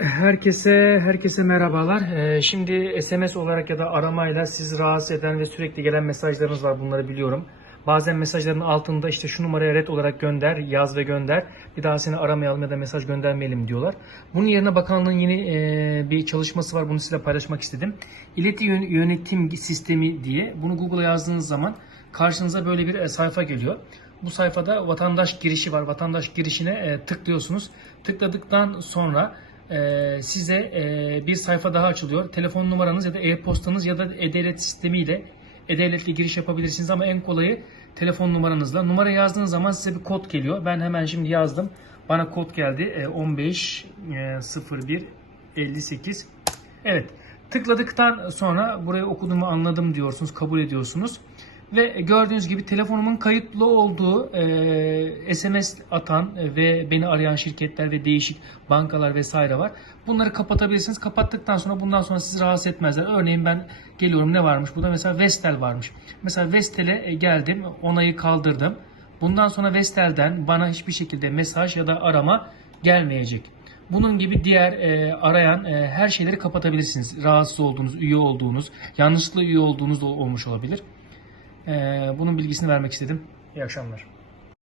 Herkese herkese merhabalar. Ee, şimdi SMS olarak ya da aramayla sizi rahatsız eden ve sürekli gelen mesajlarınız var. Bunları biliyorum. Bazen mesajların altında işte şu numaraya red olarak gönder, yaz ve gönder. Bir daha seni aramayalım ya da mesaj göndermeyelim diyorlar. Bunun yerine bakanlığın yeni e, bir çalışması var. Bunu sizinle paylaşmak istedim. İleti Yön- Yönetim Sistemi diye. Bunu Google'a yazdığınız zaman karşınıza böyle bir e, sayfa geliyor. Bu sayfada vatandaş girişi var. Vatandaş girişine e, tıklıyorsunuz. Tıkladıktan sonra e, size e, bir sayfa daha açılıyor. Telefon numaranız ya da e-postanız ya da e-devlet sistemiyle e-devletle giriş yapabilirsiniz ama en kolayı telefon numaranızla. Numara yazdığınız zaman size bir kod geliyor. Ben hemen şimdi yazdım. Bana kod geldi. E, 15 e, 01 58. Evet. Tıkladıktan sonra burayı okuduğumu anladım diyorsunuz, kabul ediyorsunuz. Ve gördüğünüz gibi telefonumun kayıtlı olduğu e, SMS atan e, ve beni arayan şirketler ve değişik bankalar vesaire var. Bunları kapatabilirsiniz. Kapattıktan sonra bundan sonra sizi rahatsız etmezler. Örneğin ben geliyorum ne varmış burada? Mesela Vestel varmış. Mesela Vestel'e e, geldim, onayı kaldırdım. Bundan sonra Vestel'den bana hiçbir şekilde mesaj ya da arama gelmeyecek. Bunun gibi diğer e, arayan e, her şeyleri kapatabilirsiniz. Rahatsız olduğunuz, üye olduğunuz, yanlışlıkla üye olduğunuz da olmuş olabilir. E, bunun bilgisini vermek istedim. İyi akşamlar.